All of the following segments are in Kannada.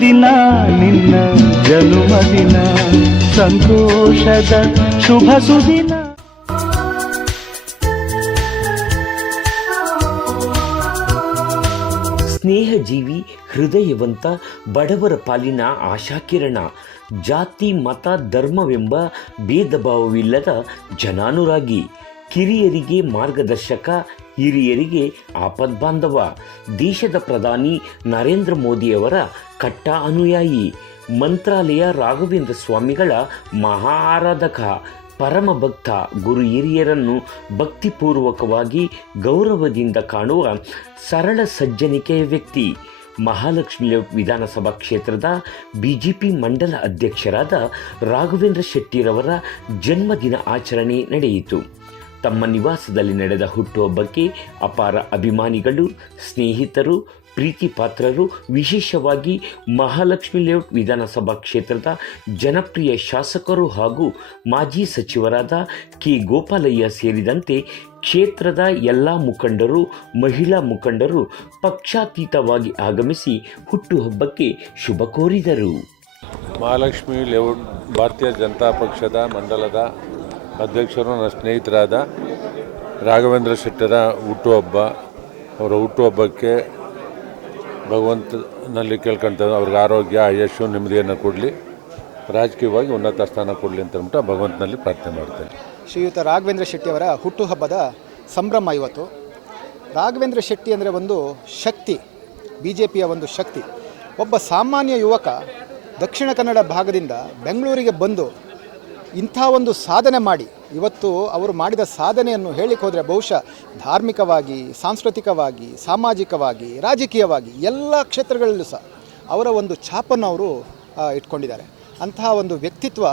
ದಿನ ನಿನ್ನ ಜನುಮದಿನ ಸಂತೋಷದ ಶುಭ ಸುದಿನ. ಸ್ನೇಹಜೀವಿ, ಹೃದಯವಂತ, ಬಡವರ ಪಾಲಿನ ಆಶಾಕಿರಣ, ಜಾತಿ, ಮತ, ಧರ್ಮವೆಂಬ ಭೇದ ಭಾವವಿಲ್ಲದ ಜನಾನುರಾಗಿ, ಕಿರಿಯರಿಗೆ ಮಾರ್ಗದರ್ಶಕ ಹಿರಿಯರಿಗೆ ಆಪದ್ಬಾಂಧವ ದೇಶದ ಪ್ರಧಾನಿ ನರೇಂದ್ರ ಮೋದಿಯವರ ಕಟ್ಟ ಅನುಯಾಯಿ, ಮಂತ್ರಾಲಯ ರಾಘವೇಂದ್ರ ಸ್ವಾಮಿಗಳ ಮಹಾ ಆರಾಧಕ, ಪರಮ ಭಕ್ತ, ಗುರು ಹಿರಿಯರನ್ನು ಭಕ್ತಿಪೂರ್ವಕವಾಗಿ ಗೌರವದಿಂದ ಕಾಣುವ ಸರಳ ಸಜ್ಜನಿಕೆಯ ವ್ಯಕ್ತಿ, ಮಹಾಲಕ್ಷ್ಮಿ ವಿಧಾನಸಭಾ ಕ್ಷೇತ್ರದ ಬಿಜೆಪಿ ಮಂಡಲ ಅಧ್ಯಕ್ಷರಾದ ರಾಘವೇಂದ್ರ ಶೆಟ್ಟಿರವರ ಜನ್ಮದಿನ ಆಚರಣೆ ನಡೆಯಿತು. ತಮ್ಮ ನಿವಾಸದಲ್ಲಿ ನಡೆದ ಹುಟ್ಟುಹಬ್ಬಕ್ಕೆ ಅಪಾರ ಅಭಿಮಾನಿಗಳು, ಸ್ನೇಹಿತರು ಪ್ರೀತಿಪಾತ್ರರು ವಿಶೇಷವಾಗಿ ಮಹಾಲಕ್ಷ್ಮಿ ಲೇಔಟ್ ವಿಧಾನಸಭಾ ಕ್ಷೇತ್ರದ ಜನಪ್ರಿಯ ಶಾಸಕರು ಹಾಗೂ ಮಾಜಿ ಸಚಿವರಾದ ಕೆ. ಗೋಪಾಲಯ್ಯ ಸೇರಿದಂತೆ ಕ್ಷೇತ್ರದ ಎಲ್ಲ ಮುಖಂಡರು, ಮಹಿಳಾ ಮುಖಂಡರು ಪಕ್ಷಾತೀತವಾಗಿ ಆಗಮಿಸಿ ಹುಟ್ಟುಹಬ್ಬಕ್ಕೆ ಶುಭ ಕೋರಿದರು. ಮಹಾಲಕ್ಷ್ಮಿ ಲೇಔಟ್ ಭಾರತೀಯ ಜನತಾ ಪಕ್ಷದ ಮಂಡಲದ ಅಧ್ಯಕ್ಷರು, ನನ್ನ ಸ್ನೇಹಿತರಾದ ರಾಘವೇಂದ್ರ ಶೆಟ್ಟರ ಹುಟ್ಟುಹಬ್ಬ ಅವರ ಹುಟ್ಟುಹಬ್ಬಕ್ಕೆ ಭಗವಂತನಲ್ಲಿ ಕೇಳ್ಕೊಳ್ತಾರೆ ಅವ್ರಿಗೆ ಆರೋಗ್ಯ ಯಶು ನೆಮ್ಮದಿಯನ್ನು ಕೊಡಲಿ, ರಾಜಕೀಯವಾಗಿ ಉನ್ನತ ಸ್ಥಾನ ಕೊಡಲಿ ಅಂತ ಅಂದ್ಬಿಟ್ಟು ಭಗವಂತನಲ್ಲಿ ಪ್ರಾರ್ಥನೆ ಮಾಡ್ತೇನೆ. ಶ್ರೀಯುತ ರಾಘವೇಂದ್ರ ಶೆಟ್ಟಿಯವರ ಹುಟ್ಟುಹಬ್ಬದ ಸಂಭ್ರಮ ಇವತ್ತು. ರಾಘವೇಂದ್ರ ಶೆಟ್ಟಿ ಅಂದರೆ ಒಂದು ಶಕ್ತಿ ಬಿ ಜೆ ಪಿಯ ಒಂದು ಶಕ್ತಿ. ಒಬ್ಬ ಸಾಮಾನ್ಯ ಯುವಕ ದಕ್ಷಿಣ ಕನ್ನಡ ಭಾಗದಿಂದ ಬೆಂಗಳೂರಿಗೆ ಬಂದು ಇಂಥ ಒಂದು ಸಾಧನೆ ಮಾಡಿ. ಇವತ್ತು ಅವರು ಮಾಡಿದ ಸಾಧನೆಯನ್ನು ಹೇಳಿಕ್ಕೆ ಹೋದರೆ ಬಹುಶಃ ಧಾರ್ಮಿಕವಾಗಿ, ಸಾಂಸ್ಕೃತಿಕವಾಗಿ, ಸಾಮಾಜಿಕವಾಗಿ, ರಾಜಕೀಯವಾಗಿ ಎಲ್ಲ ಕ್ಷೇತ್ರಗಳಲ್ಲೂ ಸಹ ಅವರ ಒಂದು ಛಾಪನ್ನು ಅವರು ಇಟ್ಕೊಂಡಿದ್ದಾರೆ. ಅಂತಹ ಒಂದು ವ್ಯಕ್ತಿತ್ವ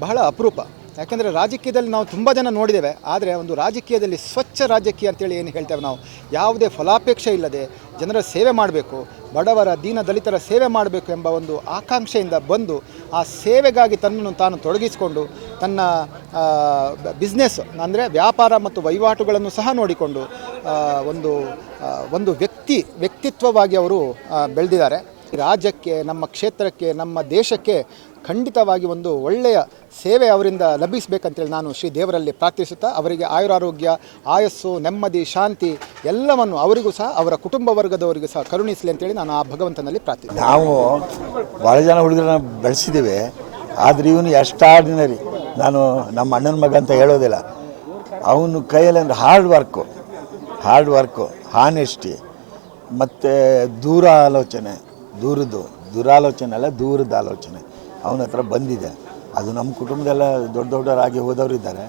ಬಹಳ ಅಪರೂಪ. ಯಾಕೆಂದರೆ ರಾಜಕೀಯದಲ್ಲಿ ನಾವು ತುಂಬ ಜನ ನೋಡಿದ್ದೇವೆ, ಆದರೆ ಒಂದು ರಾಜಕೀಯದಲ್ಲಿ ಸ್ವಚ್ಛ ರಾಜಕೀಯ ಅಂತೇಳಿ ಏನು ಹೇಳ್ತೇವೆ ನಾವು? ಯಾವುದೇ ಫಲಾಪೇಕ್ಷೆ ಇಲ್ಲದೆ ಜನರ ಸೇವೆ ಮಾಡಬೇಕು, ಬಡವರ, ದೀನ ದಲಿತರ ಸೇವೆ ಮಾಡಬೇಕು ಎಂಬ ಒಂದು ಆಕಾಂಕ್ಷೆಯಿಂದ ಬಂದು ಆ ಸೇವೆಗಾಗಿ ತನ್ನನ್ನು ತಾನು ತೊಡಗಿಸಿಕೊಂಡು ತನ್ನ ಬಿಸ್ನೆಸ್ ಅಂದರೆ ವ್ಯಾಪಾರ ಮತ್ತು ವಹಿವಾಟುಗಳನ್ನು ಸಹ ನೋಡಿಕೊಂಡು ಒಂದು ಒಂದು ವ್ಯಕ್ತಿ, ವ್ಯಕ್ತಿತ್ವವಾಗಿ ಅವರು ಬೆಳೆದಿದ್ದಾರೆ. ರಾಜ್ಯಕ್ಕೆ, ನಮ್ಮ ಕ್ಷೇತ್ರಕ್ಕೆ, ನಮ್ಮ ದೇಶಕ್ಕೆ ಖಂಡಿತವಾಗಿ ಒಂದು ಒಳ್ಳೆಯ ಸೇವೆ ಅವರಿಂದ ಲಭಿಸಬೇಕಂತೇಳಿ ನಾನು ಶ್ರೀ ದೇವರಲ್ಲಿ ಪ್ರಾರ್ಥಿಸುತ್ತಾ ಅವರಿಗೆ ಆಯುರಾರೋಗ್ಯ, ಆಯಸ್ಸು, ನೆಮ್ಮದಿ, ಶಾಂತಿ ಎಲ್ಲವನ್ನು ಅವರಿಗೂ ಸಹ, ಅವರ ಕುಟುಂಬ ವರ್ಗದವರಿಗೂ ಸಹ ಕರುಣಿಸಲಿ ಅಂತೇಳಿ ನಾನು ಆ ಭಗವಂತನಲ್ಲಿ ಪ್ರಾರ್ಥಿಸಿದೆ ನಾವು ಭಾಳ ಜನ ಹುಡುಗರನ್ನ ಬೆಳೆಸಿದ್ದೇವೆ, ಆದರೆ ಇವನು ಎಷ್ಟಾರ್ಡಿನರಿ ನಾನು ನಮ್ಮ ಅಣ್ಣನ ಮಗ ಅಂತ ಹೇಳೋದಿಲ್ಲ. ಅವನು ಕೈಯಲ್ಲಿ ಅಂದರೆ hard work hard work, honesty, ಮತ್ತು ದೂರ ಆಲೋಚನೆ ದೂರದ್ದು, ದುರಾಲೋಚನೆ ಅಲ್ಲ ದೂರದ ಆಲೋಚನೆ. ಅವನ ಹತ್ರ ಬಂದಿದೆ. ಅದು ನಮ್ಮ ಕುಟುಂಬದೆಲ್ಲ ದೊಡ್ಡ ದೊಡ್ಡವರಾಗಿ ಹೋದವರು ಇದ್ದಾರೆ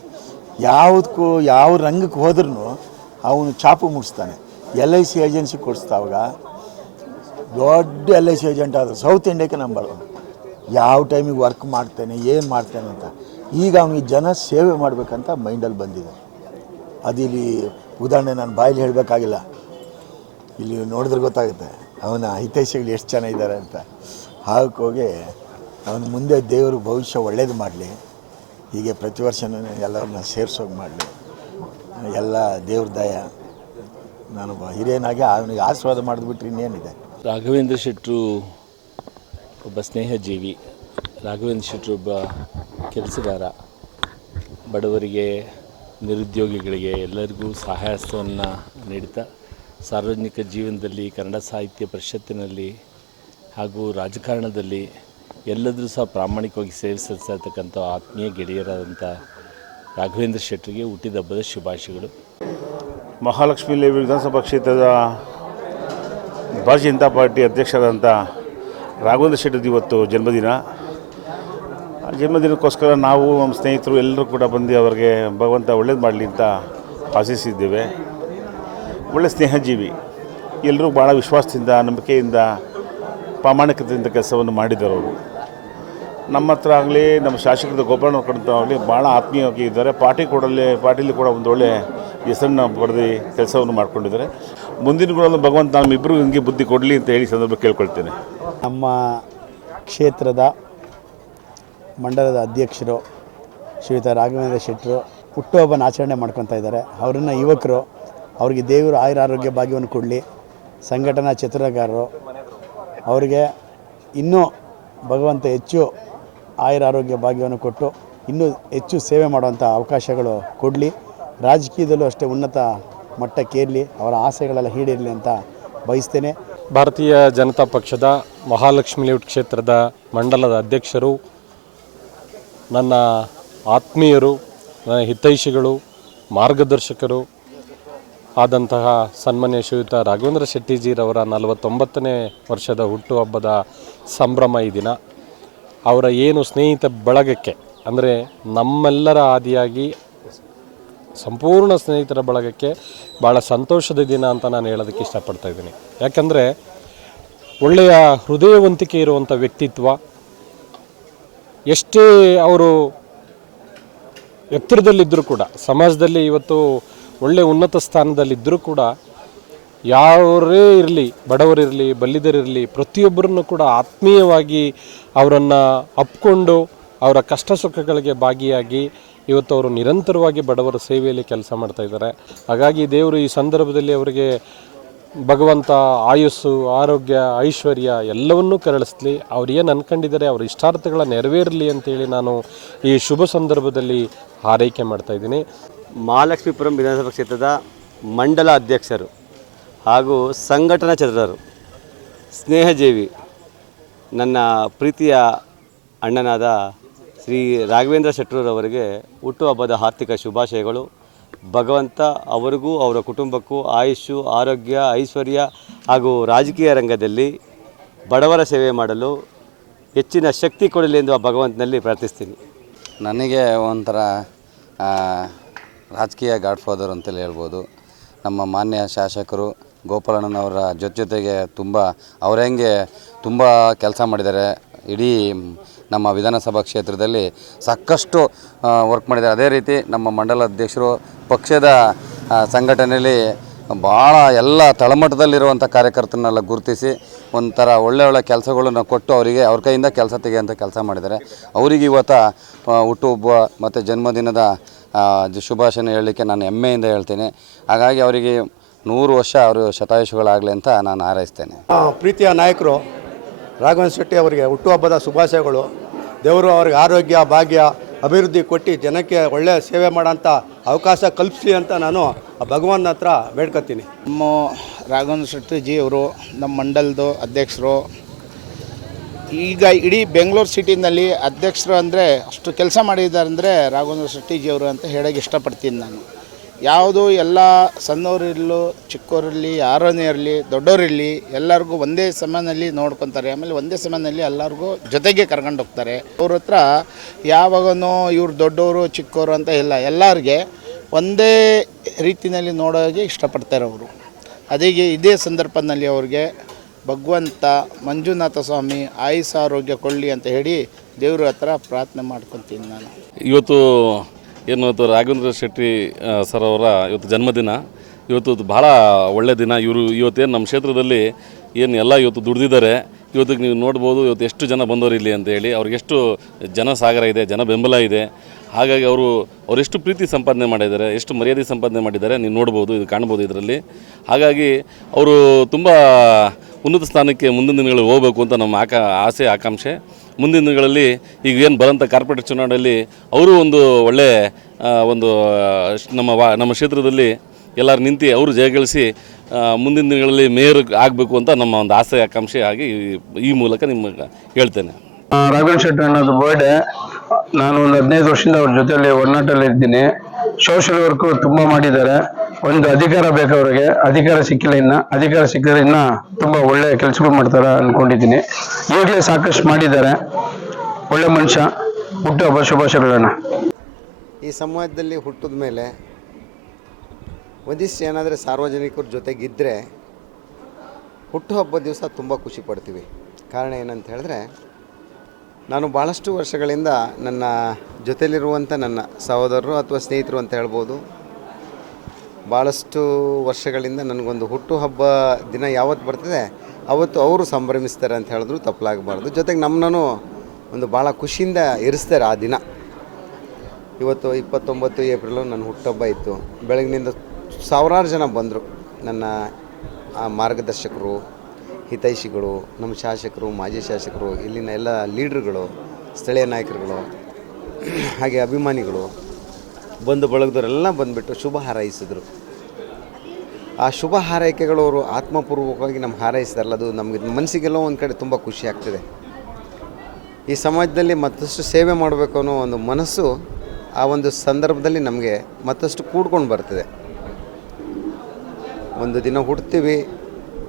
ಯಾವುದಕ್ಕೂ ಯಾವ ರಂಗಕ್ಕೆ ಹೋದ್ರೂ ಅವನು ಚಾಪು ಮುಗಿಸ್ತಾನೆ ಎಲ್ ಐ ಸಿ ಏಜೆನ್ಸಿ ಕೊಡಿಸ್ತಾವಾಗ ದೊಡ್ಡ L I C agent south south ಇಂಡಿಯಾಕ್ಕೆ ನಂಬರ್ ಒನ್ ಯಾವ ಟೈಮಿಗೆ ವರ್ಕ್ ಮಾಡ್ತೇನೆ, ಏನು ಮಾಡ್ತೇನೆ ಅಂತ. ಈಗ ಅವನಿಗೆ ಜನ ಸೇವೆ ಮಾಡಬೇಕಂತ ಮೈಂಡಲ್ಲಿ ಬಂದಿದೆ. ಅದು ಇಲ್ಲಿ ಉದಾಹರಣೆ ನಾನು ಬಾಯಲ್ಲಿ ಹೇಳಬೇಕಾಗಿಲ್ಲ. ಇಲ್ಲಿ ನೋಡಿದ್ರೆ ಗೊತ್ತಾಗುತ್ತೆ. ಅವನ ಹಿತೈಷಿಗಳು ಎಷ್ಟು ಜನ ಇದ್ದಾರೆ ಅಂತ. ಹಾಕೋಗಿ ಅವನ ಮುಂದೆ ದೇವರು ಭವಿಷ್ಯ ಒಳ್ಳೇದು ಮಾಡಲಿ. ಹೀಗೆ ಪ್ರತಿ ವರ್ಷನೂ ಎಲ್ಲರನ್ನ ಸೇರಿಸೋಗಿ ಮಾಡಲಿ. ಎಲ್ಲ ದೇವ್ರ ದಯ. ನಾನು ಹಿರಿಯನಾಗಿ ಅವನಿಗೆ ಆಶೀರ್ವಾದ ಮಾಡಿದ್ಬಿಟ್ರೆ ಇನ್ನೇನಿದೆ? ರಾಘವೇಂದ್ರ ಶೆಟ್ಟರು ಒಬ್ಬ ಸ್ನೇಹಜೀವಿ. ರಾಘವೇಂದ್ರ ಶೆಟ್ಟರು ಒಬ್ಬ ಕೆಲಸಗಾರ. ಬಡವರಿಗೆ, ನಿರುದ್ಯೋಗಿಗಳಿಗೆ ಎಲ್ಲರಿಗೂ ಸಹಾಯ ಹಸ್ತವನ್ನು ನೀಡ್ತಾ ಸಾರ್ವಜನಿಕ ಜೀವನದಲ್ಲಿ ಕನ್ನಡ ಸಾಹಿತ್ಯ ಪರಿಷತ್ತಿನಲ್ಲಿ ಹಾಗೂ ರಾಜಕಾರಣದಲ್ಲಿ ಎಲ್ಲದರೂ ಸಹ ಪ್ರಾಮಾಣಿಕವಾಗಿ ಸೇವೆ ಆತ್ಮೀಯ ಗೆಳೆಯರಾದಂಥ ರಾಘವೇಂದ್ರ ಶೆಟ್ಟರಿಗೆ ಹುಟ್ಟಿದ ಹಬ್ಬದ ಶುಭಾಶಯಗಳು. ಮಹಾಲಕ್ಷ್ಮಿ ಲೇವಿ ವಿಧಾನಸಭಾ ಕ್ಷೇತ್ರದ ಭಾರತೀಯ ಜನತಾ ಪಾರ್ಟಿ ಅಧ್ಯಕ್ಷರಾದಂಥ ರಾಘವೇಂದ್ರ ಶೆಟ್ಟಿದ್ದು ಇವತ್ತು ಜನ್ಮದಿನ. ಆ ಜನ್ಮದಿನಕ್ಕೋಸ್ಕರ ನಾವು ನಮ್ಮ ಸ್ನೇಹಿತರು ಎಲ್ಲರೂ ಕೂಡ ಬಂದು ಅವರಿಗೆ ಭಗವಂತ ಒಳ್ಳೇದು ಮಾಡಲಿ ಅಂತ ಆಶಿಸಿದ್ದೇವೆ. ಒಳ್ಳೆ ಸ್ನೇಹಜೀವಿ. ಎಲ್ಲರೂ ಭಾಳ ವಿಶ್ವಾಸದಿಂದ, ನಂಬಿಕೆಯಿಂದ, ಪ್ರಾಮಾಣಿಕತೆಯಿಂದ ಕೆಲಸವನ್ನು ಮಾಡಿದರು ಅವರು ನಮ್ಮ ಹತ್ರ ಆಗಲಿ, ನಮ್ಮ ಶಾಸಕರದ ಕಡಂತ ಆಗಲಿ ಭಾಳ ಆತ್ಮೀಯವಾಗಿ ಇದ್ದಾರೆ. ಪಾರ್ಟಿ ಕೊಡಲ್ಲಿ ಪಾರ್ಟಿಲಿ ಕೂಡ ಒಂದು ಒಳ್ಳೆ ಹೆಸರನ್ನ ಬರೆದು ಕೆಲಸವನ್ನು ಮಾಡ್ಕೊಂಡಿದ್ದಾರೆ. ಮುಂದಿನ ಕೂಡ ಭಗವಂತ ನಮ್ಮಿಬ್ಬರು ಹಿಂಗೆ ಬುದ್ಧಿ ಕೊಡಲಿ ಅಂತ ಹೇಳಿ ಸಂದರ್ಭ ಕೇಳ್ಕೊಳ್ತೇನೆ. ನಮ್ಮ ಕ್ಷೇತ್ರದ ಮಂಡಲದ ಅಧ್ಯಕ್ಷರು ಶ್ರೀಯುತ ರಾಘವೇಂದ್ರ ಶೆಟ್ಟರು ಹುಟ್ಟುಹಬ್ಬನ ಆಚರಣೆ ಮಾಡ್ಕೊತಾ ಇದ್ದಾರೆ. ಅವರನ್ನು ಯುವಕರು, ಅವರಿಗೆ ದೇವರು ಆಯುರ ಆರೋಗ್ಯ ಭಾಗ್ಯವನ್ನು ಕೊಡಲಿ. ಸಂಘಟನಾ ಚಿತ್ರಗಾರರು, ಅವರಿಗೆ ಇನ್ನೂ ಭಗವಂತ ಹೆಚ್ಚು ಆಯುರ ಆರೋಗ್ಯ ಭಾಗ್ಯವನ್ನು ಕೊಟ್ಟು ಇನ್ನೂ ಹೆಚ್ಚು ಸೇವೆ ಮಾಡುವಂಥ ಅವಕಾಶಗಳು ಕೊಡಲಿ. ರಾಜಕೀಯದಲ್ಲೂ ಅಷ್ಟೇ ಉನ್ನತ ಮಟ್ಟಕ್ಕೇರಲಿ ಅವರ ಆಸೆಗಳೆಲ್ಲ ಈಡೇರಲಿ ಅಂತ ಬಯಸ್ತೇನೆ. ಭಾರತೀಯ ಜನತಾ ಪಕ್ಷದ ಮಹಾಲಕ್ಷ್ಮಿ ಲೇಔಟ್ ಕ್ಷೇತ್ರದ ಮಂಡಲದ ಅಧ್ಯಕ್ಷರು, ನನ್ನ ಆತ್ಮೀಯರು, ನನ್ನ ಹಿತೈಷಿಗಳು, ಮಾರ್ಗದರ್ಶಕರು ಆದಂತಹ ಸನ್ಮಾನ್ಯ ಶ್ರೀಯುತ ರಾಘವೇಂದ್ರ ಶೆಟ್ಟಿಜಿರವರ ನಲವತ್ತೊಂಬತ್ತನೇ ವರ್ಷದ ಹುಟ್ಟುಹಬ್ಬದ ಸಂಭ್ರಮ ಈ ದಿನ. ಅವರ ಏನು ಸ್ನೇಹಿತ ಬಳಗಕ್ಕೆ, ಅಂದರೆ ನಮ್ಮೆಲ್ಲರ ಆದಿಯಾಗಿ ಸಂಪೂರ್ಣ ಸ್ನೇಹಿತರ ಬಳಗಕ್ಕೆ ಭಾಳ ಸಂತೋಷದ ದಿನ ಅಂತ ನಾನು ಹೇಳೋದಕ್ಕೆ ಇಷ್ಟಪಡ್ತಾ ಇದ್ದೀನಿ. ಯಾಕಂದರೆ ಒಳ್ಳೆಯ ಹೃದಯವಂತಿಕೆ ಇರುವಂಥ ವ್ಯಕ್ತಿತ್ವ, ಎಷ್ಟೇ ಅವರು ಎತ್ತರದಲ್ಲಿದ್ದರೂ ಕೂಡ, ಸಮಾಜದಲ್ಲಿ ಇವತ್ತು ಒಳ್ಳೆಯ ಉನ್ನತ ಸ್ಥಾನದಲ್ಲಿದ್ದರೂ ಕೂಡ ಯಾವರೇ ಇರಲಿ ಬಡವರಿರಲಿ ಬಲ್ಲಿದರಿರಲಿ ಪ್ರತಿಯೊಬ್ಬರನ್ನು ಕೂಡ ಆತ್ಮೀಯವಾಗಿ ಅವರನ್ನು ಅಪ್ಕೊಂಡು ಅವರ ಕಷ್ಟ ಸುಖಗಳಿಗೆ ಭಾಗಿಯಾಗಿ ಇವತ್ತು ಅವರು ನಿರಂತರವಾಗಿ ಬಡವರ ಸೇವೆಯಲ್ಲಿ ಕೆಲಸ ಮಾಡ್ತಾ ಇದ್ದಾರೆ. ಹಾಗಾಗಿ ದೇವರು ಈ ಸಂದರ್ಭದಲ್ಲಿ ಅವರಿಗೆ ಭಗವಂತ ಆಯುಸ್ಸು, ಆರೋಗ್ಯ, ಐಶ್ವರ್ಯ ಎಲ್ಲವನ್ನೂ ಕರಳಿಸ್ಲಿ. ಅವ್ರು ಏನು ಅನ್ಕೊಂಡಿದ್ದಾರೆ, ಅವ್ರ ಇಷ್ಟಾರ್ಥಗಳ ನೆರವೇರಲಿ ಅಂತೇಳಿ ನಾನು ಈ ಶುಭ ಸಂದರ್ಭದಲ್ಲಿ ಹಾರೈಕೆ ಮಾಡ್ತಾಯಿದ್ದೀನಿ ಮಹಾಲಕ್ಷ್ಮೀಪುರಂ ವಿಧಾನಸಭಾ ಕ್ಷೇತ್ರದ ಮಂಡಲ ಅಧ್ಯಕ್ಷರು ಹಾಗೂ ಸಂಘಟನಾ ಚತುರರು ಸ್ನೇಹಜೀವಿ ನನ್ನ ಪ್ರೀತಿಯ ಅಣ್ಣನಾದ ಶ್ರೀ ರಾಘವೇಂದ್ರ ಶೆಟ್ಟರವರಿಗೆ ಹುಟ್ಟುಹಬ್ಬದ ಆರ್ಥಿಕ ಶುಭಾಶಯಗಳು. ಭಗವಂತ ಅವರಿಗೂ ಅವರ ಕುಟುಂಬಕ್ಕೂ ಆಯುಷು ಆರೋಗ್ಯ, ಐಶ್ವರ್ಯ ಹಾಗೂ ರಾಜಕೀಯ ರಂಗದಲ್ಲಿ ಬಡವರ ಸೇವೆ ಮಾಡಲು ಹೆಚ್ಚಿನ ಶಕ್ತಿ ಕೊಡಲಿ ಎಂದು ಆ ಭಗವಂತನಲ್ಲಿ ಪ್ರಾರ್ಥಿಸ್ತೀನಿ. ನನಗೆ ಒಂಥರ ರಾಜಕೀಯ ಗಾಡ್ ಫಾದರ್ ಅಂತಲೇ ಹೇಳ್ಬೋದು. ನಮ್ಮ ಮಾನ್ಯ ಶಾಸಕರು ಗೋಪಾಲಣ್ಣನವರ ಜೊತೆ ಜೊತೆಗೆ ತುಂಬ, ಅವ್ರ ಹೆಂಗೆ ತುಂಬ ಕೆಲಸ ಮಾಡಿದ್ದಾರೆ. ಇಡೀ ನಮ್ಮ ವಿಧಾನಸಭಾ ಕ್ಷೇತ್ರದಲ್ಲಿ ಸಾಕಷ್ಟು ವರ್ಕ್ ಮಾಡಿದ್ದಾರೆ. ಅದೇ ರೀತಿ ನಮ್ಮ ಮಂಡಲ ಅಧ್ಯಕ್ಷರು ಪಕ್ಷದ ಸಂಘಟನೆಯಲ್ಲಿ ಭಾಳ ಎಲ್ಲ ತಳಮಟ್ಟದಲ್ಲಿರುವಂಥ ಕಾರ್ಯಕರ್ತರನ್ನೆಲ್ಲ ಗುರುತಿಸಿ ಒಂಥರ ಒಳ್ಳೆ ಒಳ್ಳೆ ಕೆಲಸಗಳನ್ನು ಕೊಟ್ಟು ಅವರಿಗೆ ಅವ್ರ ಕೈಯಿಂದ ಕೆಲಸ ತೆಗೆಯುವಂಥ ಕೆಲಸ ಮಾಡಿದ್ದಾರೆ. ಅವರಿಗೆ ಇವತ್ತು ಹುಟ್ಟುಹಬ್ಬ ಮತ್ತು ಜನ್ಮದಿನದ ಶುಭಾಶಯ ಹೇಳಲಿಕ್ಕೆ ನಾನು ಹೆಮ್ಮೆಯಿಂದ ಹೇಳ್ತೀನಿ. ಹಾಗಾಗಿ ಅವರಿಗೆ ನೂರು ವರ್ಷ ಅವರು ಶತಾಯುಷಿಗಳಾಗಲಿ ಅಂತ ನಾನು ಹಾರೈಸ್ತೇನೆ. ಪ್ರೀತಿಯ ನಾಯಕರು ರಾಘವೇಂದ್ರ ಶೆಟ್ಟಿ ಅವರಿಗೆ ಹುಟ್ಟುಹಬ್ಬದ ಶುಭಾಶಯಗಳು. ದೇವರು ಅವ್ರಿಗೆ ಆರೋಗ್ಯ ಭಾಗ್ಯ ಅಭಿವೃದ್ಧಿ ಕೊಟ್ಟು ಜನಕ್ಕೆ ಒಳ್ಳೆಯ ಸೇವೆ ಮಾಡೋಂಥ ಅವಕಾಶ ಕಲ್ಪಿಸಿ ಅಂತ ನಾನು ಆ ಭಗವಾನ್ ಹತ್ರ ಬೇಡ್ಕೊತೀನಿ. ನಮ್ಮ ರಾಘವೇಂದ್ರ ಶೆಟ್ಟಿಜಿಯವರು ನಮ್ಮ ಮಂಡಲದ ಅಧ್ಯಕ್ಷರು ಈಗ ಇಡೀ ಬೆಂಗಳೂರು ಸಿಟಿನಲ್ಲಿ ಅಧ್ಯಕ್ಷರು ಅಂದರೆ ಅಷ್ಟು ಕೆಲಸ ಮಾಡಿದ್ದಾರೆ ಅಂದರೆ ರಾಘವೇಂದ್ರ ಶೆಟ್ಟಿಜಿಯವರು ಅಂತ ಹೇಳೋಕ್ಕೆ ಇಷ್ಟಪಡ್ತೀನಿ ನಾನು. ಯಾವುದು ಎಲ್ಲ ಸಣ್ಣವರಿರಲು ಚಿಕ್ಕವರಿರಲಿ ಯಾರನ್ನೇ ಇರಲಿ ದೊಡ್ಡವರಿರಲಿ ಎಲ್ಲರಿಗೂ ಒಂದೇ ಸಮಯದಲ್ಲಿ ನೋಡ್ಕೊತಾರೆ. ಆಮೇಲೆ ಒಂದೇ ಸಮಯದಲ್ಲಿ ಎಲ್ಲರಿಗೂ ಜೊತೆಗೆ ಕರ್ಕೊಂಡು ಹೋಗ್ತಾರೆ. ಅವ್ರ ಹತ್ರ ಯಾವಾಗನೂ ಇವ್ರು ದೊಡ್ಡವರು ಚಿಕ್ಕವರು ಅಂತ ಇಲ್ಲ, ಎಲ್ಲರಿಗೆ ಒಂದೇ ರೀತಿಯಲ್ಲಿ ನೋಡೋಕ್ಕೆ ಇಷ್ಟಪಡ್ತಾರೆ ಅವರು. ಅದಿಗೆ ಇದೇ ಸಂದರ್ಭದಲ್ಲಿ ಅವ್ರಿಗೆ ಭಗವಂತ, ಮಂಜುನಾಥ ಸ್ವಾಮಿ ಆಯುಷ ಆರೋಗ್ಯ ಕೊಳ್ಳಿ ಅಂತ ಹೇಳಿ ದೇವ್ರ ಹತ್ರ ಪ್ರಾರ್ಥನೆ ಮಾಡ್ಕೊತೀನಿ ನಾನು. ಇವತ್ತು ಏನು ಇವತ್ತು ರಾಘವೇಂದ್ರ ಶೆಟ್ಟಿ ಸರ್ ಅವರ ಇವತ್ತು ಜನ್ಮದಿನ. ಇವತ್ತು ಭಾಳ ಒಳ್ಳೆಯ ದಿನ. ಇವರು ಇವತ್ತೇನು ನಮ್ಮ ಕ್ಷೇತ್ರದಲ್ಲಿ ಏನು ಎಲ್ಲ ಇವತ್ತು ದುಡ್ದಿದ್ದಾರೆ. ಇವತ್ತಿಗೆ ನೀವು ನೋಡ್ಬೋದು, ಇವತ್ತು ಎಷ್ಟು ಜನ ಬಂದವರು ಇಲ್ಲಿ ಅಂತ ಹೇಳಿ. ಅವ್ರಿಗೆ ಎಷ್ಟು ಜನ ಸಾಗರ ಇದೆ, ಜನ ಬೆಂಬಲ ಇದೆ. ಹಾಗಾಗಿ ಅವರು ಅವರೆಷ್ಟು ಪ್ರೀತಿ ಸಂಪಾದನೆ ಮಾಡಿದ್ದಾರೆ, ಎಷ್ಟು ಮರ್ಯಾದೆ ಸಂಪಾದನೆ ಮಾಡಿದ್ದಾರೆ, ನೀವು ನೋಡ್ಬೋದು, ಇದು ಕಾಣ್ಬೋದು ಇದರಲ್ಲಿ. ಹಾಗಾಗಿ ಅವರು ತುಂಬ ಉನ್ನತ ಸ್ಥಾನಕ್ಕೆ ಮುಂದಿನ ದಿನಗಳಲ್ಲಿ ಹೋಗಬೇಕು ಅಂತ ನಮ್ಮ ಆಕ, ಆಸೆ, ಆಕಾಂಕ್ಷೆ. ಮುಂದಿನ ದಿನಗಳಲ್ಲಿ ಈಗ ಏನು ಬರೋಂಥ ಕಾರ್ಪೊರೇಟ್ ಚುನಾವಣೆಯಲ್ಲಿ ಅವರು ಒಂದು ಒಳ್ಳೆ ಒಂದು ನಮ್ಮ ವಾ, ನಮ್ಮ ಕ್ಷೇತ್ರದಲ್ಲಿ ಎಲ್ಲರೂ ನಿಂತು ಅವರು ಜಯಗಳಿಸಿ ಮುಂದಿನ ದಿನಗಳಲ್ಲಿ ಮೇಯರ್ ಆಗಬೇಕು ಅಂತ ನಮ್ಮ ಒಂದು ಆಸೆ, ಆಕಾಂಕ್ಷೆ ಆಗಿ ಈ- ಮೂಲಕ ನಿಮಗೆ ಹೇಳ್ತೇನೆ. ರಾಘವೇಂದ್ರ ಶೆಟ್ಟಿ ಅನ್ನೋದು ಬರ್ಡೆ ನಾನು ಒಂದು ಹದಿನೈದು ವರ್ಷದಿಂದ ಅವ್ರ ಜೊತೆಯಲ್ಲಿ ಒಡನಾಟಲ್ಲಿ ಇದ್ದೀನಿ. ಸೋಷಿಯಲ್ ವರ್ಕ್ ತುಂಬ ಮಾಡಿದ್ದಾರೆ. ಒಂದು ಅಧಿಕಾರ ಬೇಕು ಅವರಿಗೆ. ಅಧಿಕಾರ ಸಿಕ್ಕಿಲ್ಲ ಇನ್ನ. ಅಧಿಕಾರ ಸಿಕ್ಕಿದ್ರೆ ಇನ್ನ ತುಂಬ ಒಳ್ಳೆ ಕೆಲಸಗಳು ಮಾಡ್ತಾರೆ ಅನ್ಕೊಂಡಿದ್ದೀನಿ. ಈಗಲೇ ಸಾಕಷ್ಟು ಮಾಡಿದ್ದಾರೆ. ಒಳ್ಳೆ ಮನುಷ್ಯ. ಹುಟ್ಟುಹಬ್ಬ ಶುಭಾಶಯಗಳನ್ನ. ಈ ಸಮಾಜದಲ್ಲಿ ಹುಟ್ಟಿದ ಮೇಲೆ ಒಂದಿಷ್ಟು ಏನಾದರೆ ಸಾರ್ವಜನಿಕರ ಜೊತೆಗಿದ್ದರೆ ಹುಟ್ಟುಹಬ್ಬದ ದಿವಸ ತುಂಬ ಖುಷಿ ಪಡ್ತೀವಿ. ಕಾರಣ ಏನಂತ ಹೇಳಿದ್ರೆ ನಾನು ಭಾಳಷ್ಟು ವರ್ಷಗಳಿಂದ ನನ್ನ ಜೊತೆಯಲ್ಲಿರುವಂಥ ನನ್ನ ಸಹೋದರರು ಅಥವಾ ಸ್ನೇಹಿತರು ಅಂತ ಹೇಳ್ಬೋದು. ಭಾಳಷ್ಟು ವರ್ಷಗಳಿಂದ ನನಗೊಂದು ಹುಟ್ಟುಹಬ್ಬ ದಿನ ಯಾವತ್ತು ಬರ್ತದೆ ಅವತ್ತು ಅವರು ಸಂಭ್ರಮಿಸ್ತಾರೆ ಅಂತ ಹೇಳಿದ್ರು ತಪ್ಪಲಾಗಬಾರ್ದು. ಜೊತೆಗೆ ನಮ್ಮನ್ನು ಒಂದು ಭಾಳ ಖುಷಿಯಿಂದ ಇರಿಸ್ತಾರೆ ಆ ದಿನ. ಇವತ್ತು ಇಪ್ಪತ್ತೊಂಬತ್ತು ಏಪ್ರಿಲು ನನ್ನ ಹುಟ್ಟುಹಬ್ಬ ಇತ್ತು. ಬೆಳಗಿನಿಂದ ಸಾವಿರಾರು ಜನ ಬಂದರು. ನನ್ನ ಮಾರ್ಗದರ್ಶಕರು, ಹಿತೈಷಿಗಳು, ನಮ್ಮ ಶಾಸಕರು, ಮಾಜಿ ಶಾಸಕರು, ಇಲ್ಲಿನ ಎಲ್ಲ ಲೀಡ್ರುಗಳು, ಸ್ಥಳೀಯ ನಾಯಕರುಗಳು, ಹಾಗೆ ಅಭಿಮಾನಿಗಳು ಬಂದು ಬಳಗದವರೆಲ್ಲ ಬಂದುಬಿಟ್ಟು ಶುಭ ಹಾರೈಸಿದ್ರು. ಆ ಶುಭ ಹಾರೈಕೆಗಳು ಅವರು ಆತ್ಮಪೂರ್ವಕವಾಗಿ ನಮ್ಮ ಹಾರೈಸಿದಾರಲ್ಲ, ಅದು ನಮಗೆ ಮನಸ್ಸಿಗೆಲ್ಲೋ ಒಂದು ಕಡೆ ತುಂಬ ಖುಷಿ ಆಗ್ತಿದೆ. ಈ ಸಮಾಜದಲ್ಲಿ ಮತ್ತಷ್ಟು ಸೇವೆ ಮಾಡಬೇಕು ಅನ್ನೋ ಒಂದು ಮನಸ್ಸು ಆ ಒಂದು ಸಂದರ್ಭದಲ್ಲಿ ನಮಗೆ ಮತ್ತಷ್ಟು ಕೂಡ್ಕೊಂಡು ಬರ್ತದೆ. ಒಂದು ದಿನ ಹುಡ್ತೀವಿ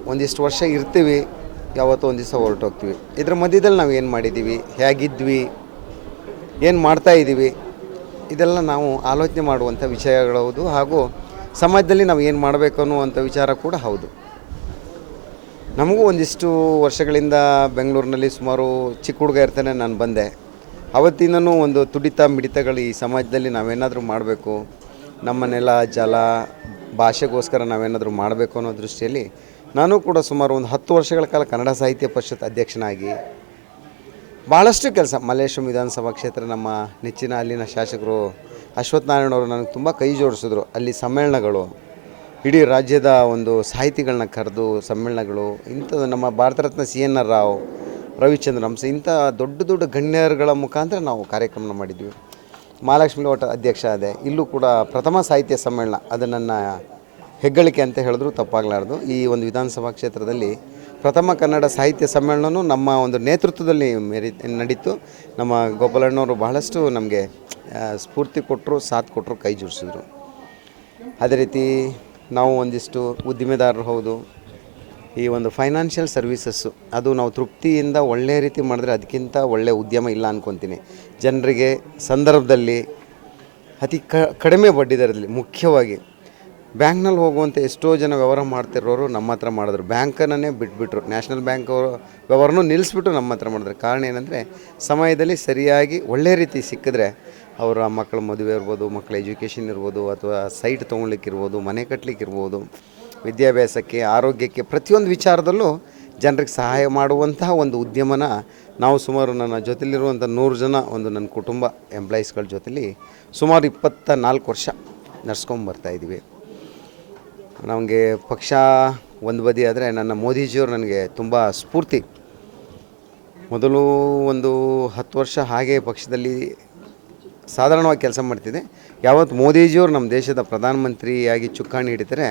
ಒಂದಿಷ್ಟು ವರ್ಷ ಇರ್ತೀವಿ, ಯಾವತ್ತೋ ಒಂದು ದಿವಸ ಹೊರಟೋಗ್ತೀವಿ. ಇದರ ಮಧ್ಯದಲ್ಲಿ ನಾವು ಏನು ಮಾಡಿದ್ದೀವಿ ಹೇಗಿದ್ವಿ? ಏನು ಮಾಡ್ತಾ ಇದ್ದೀವಿ ಇದೆಲ್ಲ ನಾವು ಆಲೋಚನೆ ಮಾಡುವಂಥ ವಿಷಯಗಳು ಹೌದು. ಹಾಗೂ ಸಮಾಜದಲ್ಲಿ ನಾವು ಏನು ಮಾಡಬೇಕು ಅನ್ನುವಂಥ ವಿಚಾರ ಕೂಡ ಹೌದು. ನಮಗೂ ಒಂದಿಷ್ಟು ವರ್ಷಗಳಿಂದ ಬೆಂಗಳೂರಿನಲ್ಲಿ ಸುಮಾರು ಚಿಕ್ಕ ಹುಡುಗ ಇರ್ತಾನೆ ನಾನು ಬಂದೆ. ಅವತ್ತಿಂದನೂ ಒಂದು ತುಡಿತ ಮಿಡಿತಗಳು ಈ ಸಮಾಜದಲ್ಲಿ ನಾವೇನಾದರೂ ಮಾಡಬೇಕು, ನಮ್ಮ ಜಲ, ಭಾಷೆಗೋಸ್ಕರ ನಾವೇನಾದರೂ ಮಾಡಬೇಕು ಅನ್ನೋ ದೃಷ್ಟಿಯಲ್ಲಿ ನಾನು ಕೂಡ ಸುಮಾರು ಒಂದು ಹತ್ತು ವರ್ಷಗಳ ಕಾಲ ಕನ್ನಡ ಸಾಹಿತ್ಯ ಪರಿಷತ್ ಅಧ್ಯಕ್ಷನಾಗಿ ಭಾಳಷ್ಟು ಕೆಲಸ ಮಲ್ಲೇಶ್ವರ ವಿಧಾನಸಭಾ ಕ್ಷೇತ್ರ ನಮ್ಮ ನೆಚ್ಚಿನ ಅಲ್ಲಿನ ಶಾಸಕರು ಅಶ್ವಥ್ ನಾರಾಯಣ ಅವರು ನನಗೆ ತುಂಬ ಕೈ ಜೋಡಿಸಿದ್ರು. ಅಲ್ಲಿ ಸಮ್ಮೇಳನಗಳು, ಇಡೀ ರಾಜ್ಯದ ಒಂದು ಸಾಹಿತಿಗಳನ್ನ ಕರೆದು ಸಮ್ಮೇಳನಗಳು, ಇಂಥದ್ದು ನಮ್ಮ Bharat Ratna C N R Rao Ravichandra ಹಂಸ ಇಂಥ ದೊಡ್ಡ ದೊಡ್ಡ ಗಣ್ಯರುಗಳ ಮುಖಾಂತರ ನಾವು ಕಾರ್ಯಕ್ರಮ ಮಾಡಿದ್ವಿ. ಮಹಾಲಕ್ಷ್ಮಿ ಲೋಟ ಅಧ್ಯಕ್ಷ ಅದೇ ಇಲ್ಲೂ ಕೂಡ ಪ್ರಥಮ ಸಾಹಿತ್ಯ ಸಮ್ಮೇಳನ, ಅದು ನನ್ನ ಹೆಗ್ಗಳಿಕೆ ಅಂತ ಹೇಳಿದ್ರು ತಪ್ಪಾಗಲಾರ್ದು. ಈ ಒಂದು ವಿಧಾನಸಭಾ ಕ್ಷೇತ್ರದಲ್ಲಿ ಪ್ರಥಮ ಕನ್ನಡ ಸಾಹಿತ್ಯ ಸಮ್ಮೇಳನವೂ ನಮ್ಮ ಒಂದು ನೇತೃತ್ವದಲ್ಲಿ ಮೆರಿ, ನಡೀತು. ನಮ್ಮ ಗೋಪಾಲಣ್ಣವರು ಬಹಳಷ್ಟು ನಮಗೆ ಸ್ಫೂರ್ತಿ ಕೊಟ್ಟರು ಸಾಥ್ ಕೊಟ್ಟರು ಕೈ ಜೋಡಿಸಿದ್ರು. ಅದೇ ರೀತಿ ನಾವು ಒಂದಿಷ್ಟು ಉದ್ದಿಮೆದಾರರು ಹೌದು ಈ ಒಂದು ಫೈನಾನ್ಷಿಯಲ್ ಸರ್ವೀಸಸ್ಸು ಅದು ನಾವು ತೃಪ್ತಿಯಿಂದ ಒಳ್ಳೆಯ ರೀತಿ ಮಾಡಿದ್ರೆ ಅದಕ್ಕಿಂತ ಒಳ್ಳೆಯ ಉದ್ಯಮ ಇಲ್ಲ ಅಂದ್ಕೊತೀನಿ ಜನರಿಗೆ ಸಂದರ್ಭದಲ್ಲಿ ಅತಿ ಕ, ಕಡಿಮೆ ಬಡ್ಡಿ ದರದಲ್ಲಿ ಮುಖ್ಯವಾಗಿ ಬ್ಯಾಂಕ್ನಲ್ಲಿ ಹೋಗುವಂಥ ಎಷ್ಟೋ ಜನ ವ್ಯವಹಾರ ಮಾಡ್ತಿರೋರು ನಮ್ಮ ಹತ್ರ ಮಾಡಿದ್ರು. ಬ್ಯಾಂಕನ್ನೇ ಬಿಟ್ಬಿಟ್ರು. ನ್ಯಾಷನಲ್ ಬ್ಯಾಂಕ್ ಅವರು ವ್ಯವಹಾರನೂ ನಿಲ್ಲಿಸ್ಬಿಟ್ಟು ನಮ್ಮ ಹತ್ರ ಮಾಡಿದ್ರು. ಕಾರಣ ಏನಂದರೆ ಸಮಯದಲ್ಲಿ ಸರಿಯಾಗಿ ಒಳ್ಳೆ ರೀತಿ ಸಿಕ್ಕಿದ್ರೆ ಅವರ ಮಕ್ಕಳ ಮದುವೆ ಇರ್ಬೋದು, ಮಕ್ಕಳ ಎಜುಕೇಷನ್ ಇರ್ಬೋದು ಅಥವಾ ಸೈಟ್ ತೊಗೊಳ್ಲಿಕ್ಕಿರ್ಬೋದು ಮನೆ ಕಟ್ಟಲಿಕ್ಕಿರ್ಬೋದು ವಿದ್ಯಾಭ್ಯಾಸಕ್ಕೆ, ಆರೋಗ್ಯಕ್ಕೆ ಪ್ರತಿಯೊಂದು ವಿಚಾರದಲ್ಲೂ ಜನರಿಗೆ ಸಹಾಯ ಮಾಡುವಂತಹ ಒಂದು ಉದ್ಯಮನ ನಾವು ಸುಮಾರು ನನ್ನ ಜೊತೆಲಿರುವಂಥ ನೂರು ಜನ ಒಂದು ನನ್ನ ಕುಟುಂಬ ಎಂಪ್ಲಾಯೀಸ್ಗಳ ಜೊತೆಲಿ ಸುಮಾರು ಇಪ್ಪತ್ತ ನಾಲ್ಕು ವರ್ಷ ಇದ್ದೀವಿ. ನಮಗೆ ಪಕ್ಷ ಒಂದು ಬದಿ ಆದರೆ ನನ್ನ ಮೋದಿಜಿಯವರು ನನಗೆ ತುಂಬ ಸ್ಫೂರ್ತಿ. ಮೊದಲು ಒಂದು ಹತ್ತು ವರ್ಷ ಹಾಗೆ ಪಕ್ಷದಲ್ಲಿ ಸಾಧಾರಣವಾಗಿ ಕೆಲಸ ಮಾಡ್ತಿದ್ದೆ. ಯಾವತ್ತು ಮೋದಿಜಿಯವರು ನಮ್ಮ ದೇಶದ ಪ್ರಧಾನಮಂತ್ರಿಯಾಗಿ ಚುಕ್ಕಾಣಿ ಹಿಡಿತಾರೆ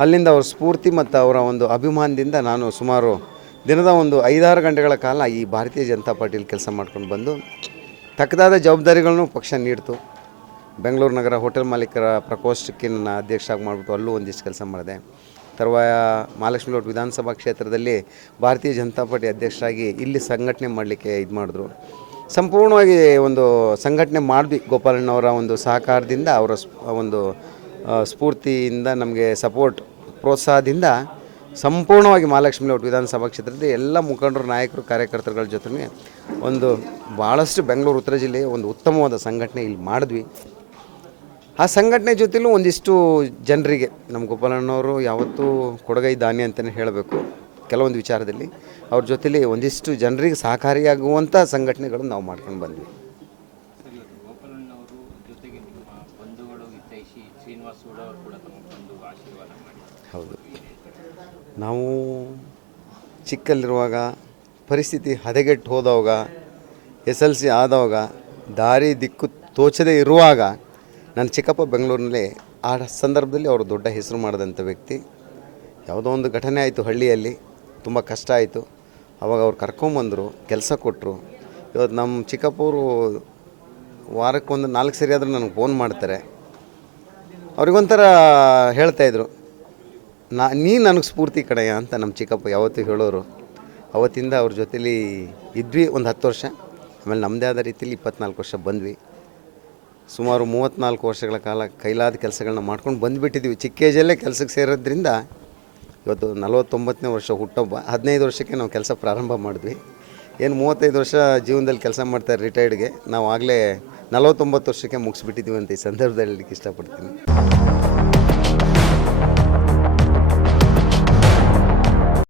ಅಲ್ಲಿಂದ ಅವ್ರ ಸ್ಫೂರ್ತಿ ಮತ್ತು ಅವರ ಒಂದು ಅಭಿಮಾನದಿಂದ ನಾನು ಸುಮಾರು ದಿನದ ಒಂದು ಐದಾರು ಗಂಟೆಗಳ ಕಾಲ ಈ ಭಾರತೀಯ ಜನತಾ ಪಾರ್ಟಿಯಲ್ಲಿ ಕೆಲಸ ಮಾಡ್ಕೊಂಡು ಬಂದು ತಕ್ಕದಾದ ಜವಾಬ್ದಾರಿಗಳನ್ನು ಪಕ್ಷ ನೀಡ್ತು. ಬೆಂಗಳೂರು ನಗರ ಹೋಟೆಲ್ ಮಾಲೀಕರ ಪ್ರಕೋಷ್ಠಕ್ಕೆ ನನ್ನ ಅಧ್ಯಕ್ಷ ಆಗಿ ಮಾಡಿಬಿಟ್ಟು ಅಲ್ಲೂ ಒಂದಿಷ್ಟು ಕೆಲಸ ಮಾಡಿದೆ. ತರುವಾಯ ಮಹಾಲಕ್ಷ್ಮಿ ಲೋಟ್ ವಿಧಾನಸಭಾ ಕ್ಷೇತ್ರದಲ್ಲಿ ಭಾರತೀಯ ಜನತಾ ಪಾರ್ಟಿ ಅಧ್ಯಕ್ಷರಾಗಿ ಇಲ್ಲಿ ಸಂಘಟನೆ ಮಾಡಲಿಕ್ಕೆ ಇದು ಮಾಡಿದ್ರು. ಸಂಪೂರ್ಣವಾಗಿ ಒಂದು ಸಂಘಟನೆ ಮಾಡಿದ್ವಿ ಗೋಪಾಲಣ್ಣವರ ಒಂದು ಸಹಕಾರದಿಂದ ಅವರ ಒಂದು ಸ್ಫೂರ್ತಿಯಿಂದ ನಮಗೆ ಸಪೋರ್ಟ್ ಪ್ರೋತ್ಸಾಹದಿಂದ ಸಂಪೂರ್ಣವಾಗಿ ಮಹಾಲಕ್ಷ್ಮಿ ಲೇಔಟ್ ವಿಧಾನಸಭಾ ಕ್ಷೇತ್ರದಲ್ಲಿ ಎಲ್ಲ ಮುಖಂಡರು, ನಾಯಕರು, ಕಾರ್ಯಕರ್ತರುಗಳ ಜೊತೆಗೆ ಒಂದು ಭಾಳಷ್ಟು ಬೆಂಗಳೂರು, ಉತ್ತರ ಜಿಲ್ಲೆಯ ಒಂದು ಉತ್ತಮವಾದ ಸಂಘಟನೆ ಇಲ್ಲಿ ಮಾಡಿದ್ವಿ. ಆ ಸಂಘಟನೆ ಜೊತೆಲೂ ಒಂದಿಷ್ಟು ಜನರಿಗೆ, ನಮ್ಮ ಗೋಪಾಲಣ್ಣವರು ಯಾವತ್ತೂ ಕೊಡಗೈ ದಾನಿ ಅಂತಲೇ ಹೇಳಬೇಕು. ಕೆಲವೊಂದು ವಿಚಾರದಲ್ಲಿ ಅವ್ರ ಜೊತೆಲಿ ಒಂದಿಷ್ಟು ಜನರಿಗೆ ಸಹಕಾರಿಯಾಗುವಂಥ ಸಂಘಟನೆಗಳನ್ನು ನಾವು ಮಾಡ್ಕೊಂಡು ಬಂದ್ವಿ. ನಾವು ಚಿಕ್ಕಲ್ಲಿರುವಾಗ ಪರಿಸ್ಥಿತಿ ಹದಗೆಟ್ಟು ಹೋದವಾಗ, ಎಸ್ ಎಲ್ ಸಿ ಆದವಾಗ, ದಾರಿ ದಿಕ್ಕು ತೋಚದೇ ಇರುವಾಗ ನನ್ನ ಚಿಕ್ಕಪ್ಪ ಬೆಂಗಳೂರಿನಲ್ಲಿ ಆ ಸಂದರ್ಭದಲ್ಲಿ ಅವರು ದೊಡ್ಡ ಹೆಸರು ಮಾಡಿದಂಥ ವ್ಯಕ್ತಿ. ಯಾವುದೋ ಒಂದು ಘಟನೆ ಆಯಿತು ಹಳ್ಳಿಯಲ್ಲಿ, ತುಂಬ ಕಷ್ಟ ಆಯಿತು. ಅವಾಗ ಅವ್ರು ಕರ್ಕೊಂಬಂದರು, ಕೆಲಸ ಕೊಟ್ಟರು. ಇವತ್ತು ನಮ್ಮ ಚಿಕ್ಕಪ್ಪವರು ವಾರಕ್ಕೊಂದು ನಾಲ್ಕು ಸರಿ ಆದರೂ ನನಗೆ ಫೋನ್ ಮಾಡ್ತಾರೆ. ಅವ್ರಿಗೊಂಥರ ಹೇಳ್ತಾಯಿದ್ರು ನಾ ನೀ ನನಗೆ ಸ್ಫೂರ್ತಿ ಕಡೆಯ ಅಂತ ನಮ್ಮ ಚಿಕ್ಕಪ್ಪ ಯಾವತ್ತೂ ಹೇಳೋರು. ಅವತ್ತಿಂದ ಅವ್ರ ಜೊತೇಲಿ ಇದ್ವಿ ಒಂದು ಹತ್ತು ವರ್ಷ. ಆಮೇಲೆ ನಮ್ಮದೇ ಆದ ರೀತಿಯಲ್ಲಿ ಇಪ್ಪತ್ನಾಲ್ಕು ವರ್ಷ ಬಂದ್ವಿ. ಸುಮಾರು ಮೂವತ್ತ್ನಾಲ್ಕು ವರ್ಷಗಳ ಕಾಲ ಕೈಲಾದ ಕೆಲಸಗಳನ್ನ ಮಾಡ್ಕೊಂಡು ಬಂದುಬಿಟ್ಟಿದ್ವಿ. ಚಿಕ್ಕ ಏಜಲ್ಲೇ ಕೆಲಸಕ್ಕೆ ಸೇರೋದ್ರಿಂದ ಇವತ್ತು ನಲವತ್ತೊಂಬತ್ತನೇ ವರ್ಷ ಹುಟ್ಟೊಬ್ಬ ಹದಿನೈದು ವರ್ಷಕ್ಕೆ ನಾವು ಕೆಲಸ ಪ್ರಾರಂಭ ಮಾಡಿದ್ವಿ. ಏನು ಮೂವತ್ತೈದು ವರ್ಷ ಜೀವನದಲ್ಲಿ ಕೆಲಸ ಮಾಡ್ತಾರೆ ರಿಟೈರ್ಡ್ಗೆ ನಾವು ಆಗಲೇ ನಲವತ್ತೊಂಬತ್ತು ವರ್ಷಕ್ಕೆ ಮುಗಿಸ್ಬಿಟ್ಟಿದ್ದೀವಿ ಅಂತ ಈ ಸಂದರ್ಭದಲ್ಲಿ ಇಷ್ಟಪಡ್ತೀನಿ.